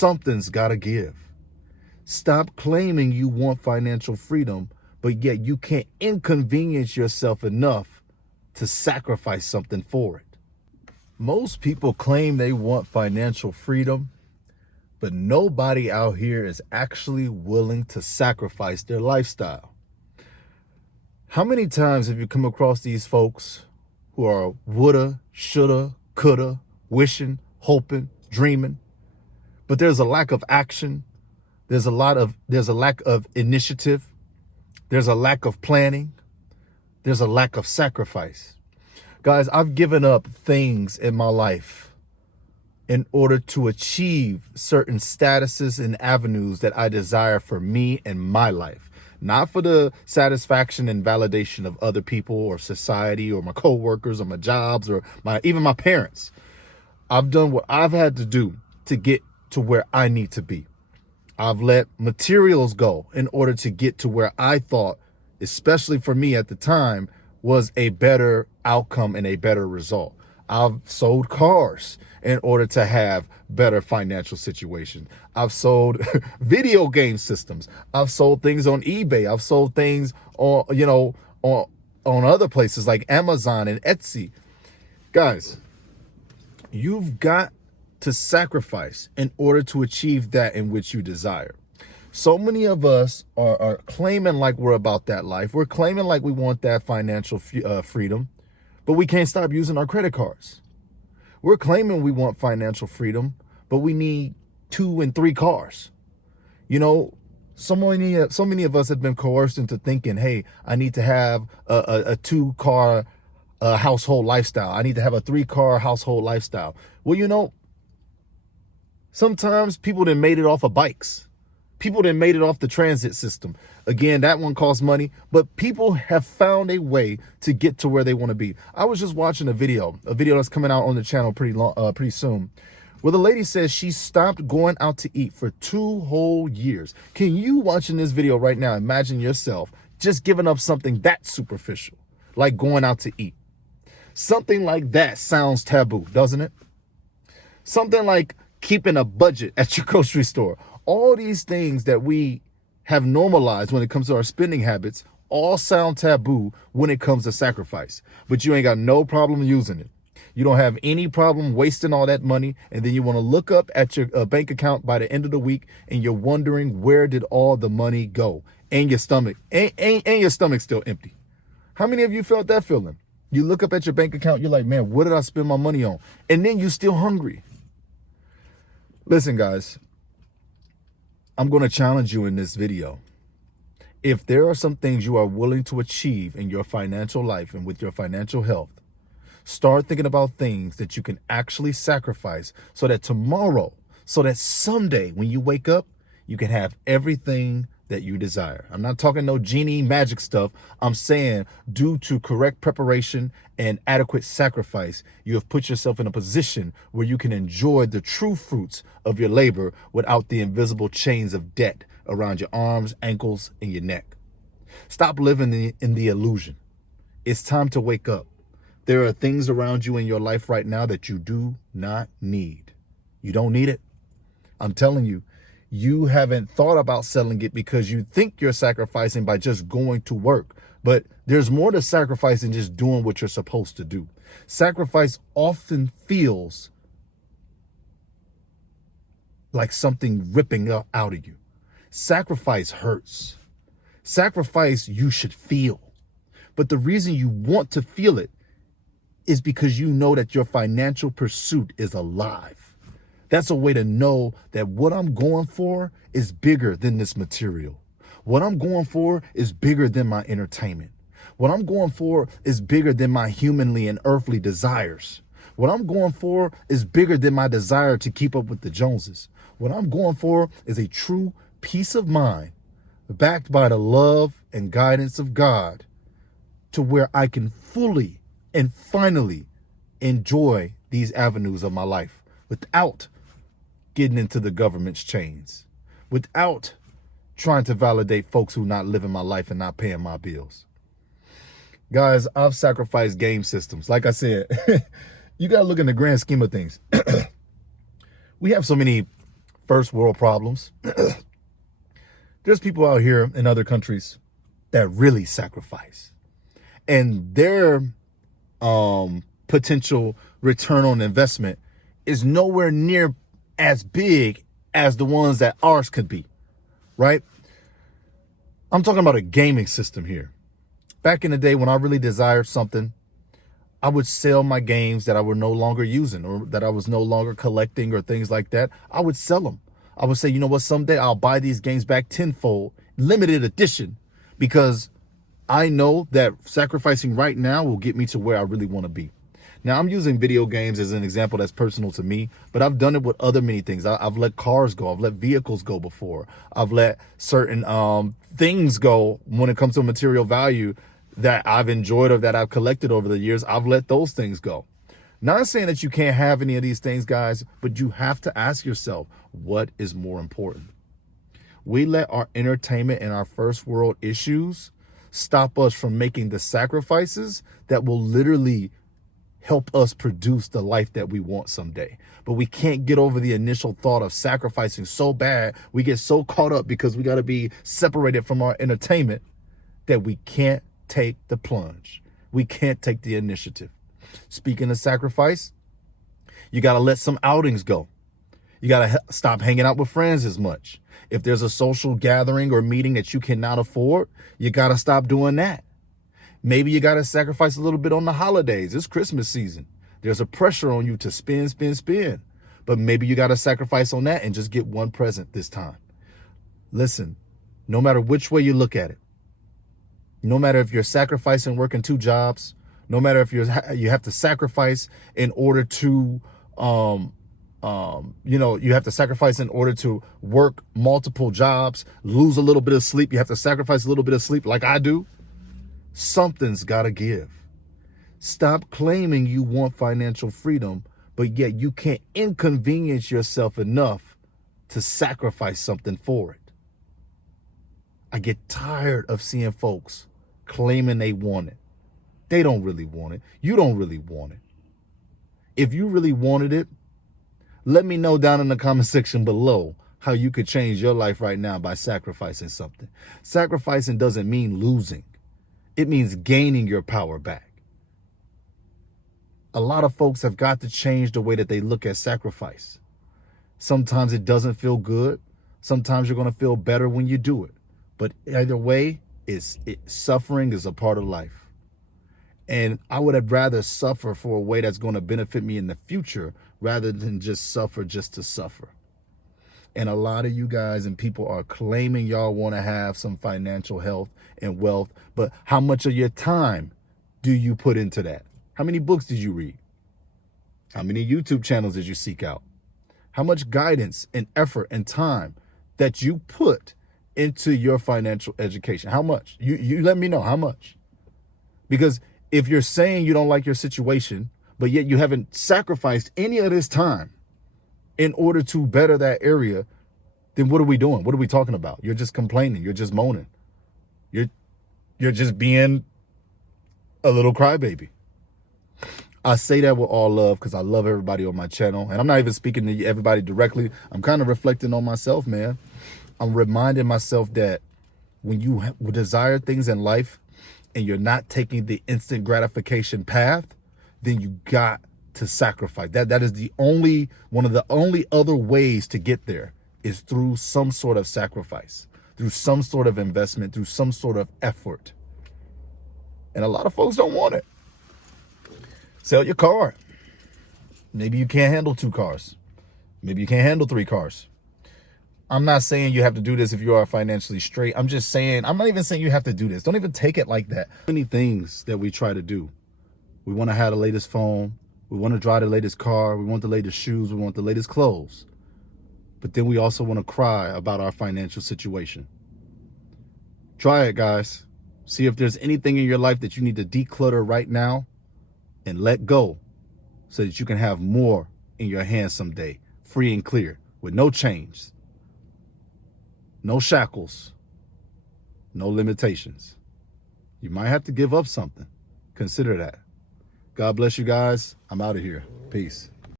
something's got to give. Stop claiming you want financial freedom, but yet you can't inconvenience yourself enough to sacrifice something for it. Most people claim they want financial freedom, but nobody out here is actually willing to sacrifice their lifestyle. How many times have you come across these folks who are woulda, shoulda, coulda, wishing, hoping, dreaming, but there's a lack of action, there's a lack of initiative, there's a lack of planning, there's a lack of sacrifice. Guys, I've given up things in my life in order to achieve certain statuses and avenues that I desire for me and my life. Not for the satisfaction and validation of other people or society or my coworkers or my jobs or even my parents. I've done what I've had to do to get to where I need to be. I've let materials go in order to get to where I thought, especially for me at the time, was a better outcome and a better result. I've sold cars in order to have better financial situations. I've sold video game systems. I've sold things on eBay. I've sold things on other places like Amazon and Etsy. Guys, you've got to sacrifice in order to achieve that in which you desire. So many of us are claiming like we're about that life. We're claiming like we want that financial freedom, but we can't stop using our credit cards. We're claiming we want financial freedom, but we need 2 and 3 cars. You know, so many of us have been coerced into thinking, hey, I need to have a 2-car household lifestyle. I need to have a 3-car household lifestyle. Well, you know, sometimes people that made it off of bikes. People that made it off the transit system. Again, that one costs money, but people have found a way to get to where they want to be. I was just watching a video that's coming out on the channel pretty soon, where the lady says she stopped going out to eat for 2 whole years. Can you, watching this video right now, imagine yourself just giving up something that superficial, like going out to eat? Something like that sounds taboo, doesn't it? Something like keeping a budget at your grocery store. All these things that we have normalized when it comes to our spending habits all sound taboo when it comes to sacrifice, but you ain't got no problem using it. You don't have any problem wasting all that money, and then you want to look up at your bank account by the end of the week and you're wondering, where did all the money go? And your stomach and your stomach's still empty. How many of you felt that feeling? You look up at your bank account, you're like, man, what did I spend my money on? And then you're still hungry. Listen, guys, I'm going to challenge you in this video. If there are some things you are willing to achieve in your financial life and with your financial health, start thinking about things that you can actually sacrifice so that tomorrow, so that someday when you wake up, you can have everything that you desire. I'm not talking no genie magic stuff. I'm saying due to correct preparation and adequate sacrifice, you have put yourself in a position where you can enjoy the true fruits of your labor without the invisible chains of debt around your arms, ankles, and your neck. Stop living in the illusion. It's time to wake up. There are things around you in your life right now that you do not need. You don't need it. I'm telling you. You haven't thought about selling it because you think you're sacrificing by just going to work. But there's more to sacrifice than just doing what you're supposed to do. Sacrifice often feels like something ripping out of you. Sacrifice hurts. Sacrifice you should feel. But the reason you want to feel it is because you know that your financial pursuit is alive. That's a way to know that what I'm going for is bigger than this material. What I'm going for is bigger than my entertainment. What I'm going for is bigger than my humanly and earthly desires. What I'm going for is bigger than my desire to keep up with the Joneses. What I'm going for is a true peace of mind backed by the love and guidance of God, to where I can fully and finally enjoy these avenues of my life without getting into the government's chains, without trying to validate folks who not living my life and not paying my bills. Guys, I've sacrificed game systems. Like I said, you got to look in the grand scheme of things. We have so many first world problems. There's people out here in other countries that really sacrifice, and their potential return on investment is nowhere near as big as the ones that ours could be, right? I'm talking about a gaming system here. Back in the day when I really desired something, I would sell my games that I were no longer using or that I was no longer collecting or things like that. I would sell them. I would say, you know what, someday I'll buy these games back tenfold, limited edition, because I know that sacrificing right now will get me to where I really want to be. Now, I'm using video games as an example that's personal to me, but I've done it with other many things. I've let cars go. I've let vehicles go before. I've let certain things go when it comes to material value that I've enjoyed or that I've collected over the years. I've let those things go. Not saying that you can't have any of these things, guys, but you have to ask yourself, what is more important? We let our entertainment and our first world issues stop us from making the sacrifices that will literally help us produce the life that we want someday. But we can't get over the initial thought of sacrificing so bad. We get so caught up because we got to be separated from our entertainment that we can't take the plunge. We can't take the initiative. Speaking of sacrifice, you got to let some outings go. You got to stop hanging out with friends as much. If there's a social gathering or meeting that you cannot afford, you got to stop doing that. Maybe you got to sacrifice a little bit on the holidays. It's Christmas season. There's a pressure on you to spend. But maybe you got to sacrifice on that and just get one present this time. Listen, no matter which way you look at it, no matter if you're sacrificing working 2 jobs, no matter if you have to sacrifice in order to, you have to sacrifice in order to work multiple jobs, lose a little bit of sleep. You have to sacrifice a little bit of sleep like I do. Something's got to give. Stop claiming you want financial freedom, but yet you can't inconvenience yourself enough to sacrifice something for it. I get tired of seeing folks claiming they want it. They don't really want it. You don't really want it. If you really wanted it, let me know down in the comment section below how you could change your life right now by sacrificing something. Sacrificing doesn't mean losing. It means gaining your power back. A lot of folks have got to change the way that they look at sacrifice. Sometimes it doesn't feel good. Sometimes you're going to feel better when you do it. But either way, suffering is a part of life. And I would have rather suffer for a way that's going to benefit me in the future rather than just suffer just to suffer. And a lot of you guys and people are claiming y'all want to have some financial health and wealth, but how much of your time do you put into that? How many books did you read? How many YouTube channels did you seek out? How much guidance and effort and time that you put into your financial education? How much? You let me know how much. Because if you're saying you don't like your situation, but yet you haven't sacrificed any of this time in order to better that area, then what are we doing? What are we talking about? You're just complaining. You're just moaning. You're just being a little crybaby. I say that with all love because I love everybody on my channel. And I'm not even speaking to everybody directly. I'm kind of reflecting on myself, man. I'm reminding myself that when you desire things in life and you're not taking the instant gratification path, then you got to sacrifice. That is one of the only other ways to get there is through some sort of sacrifice, through some sort of investment, through some sort of effort. And a lot of folks don't want it. Sell your car. Maybe you can't handle 2 cars. Maybe you can't handle 3 cars. I'm not saying you have to do this if you are financially straight. I'm not even saying you have to do this. Don't even take it like that. Many things that we try to do. We want to have the latest phone. We want to drive the latest car. We want the latest shoes. We want the latest clothes. But then we also want to cry about our financial situation. Try it, guys. See if there's anything in your life that you need to declutter right now and let go so that you can have more in your hands someday, free and clear, with no chains, no shackles, no limitations. You might have to give up something. Consider that. God bless you guys. I'm out of here. Peace.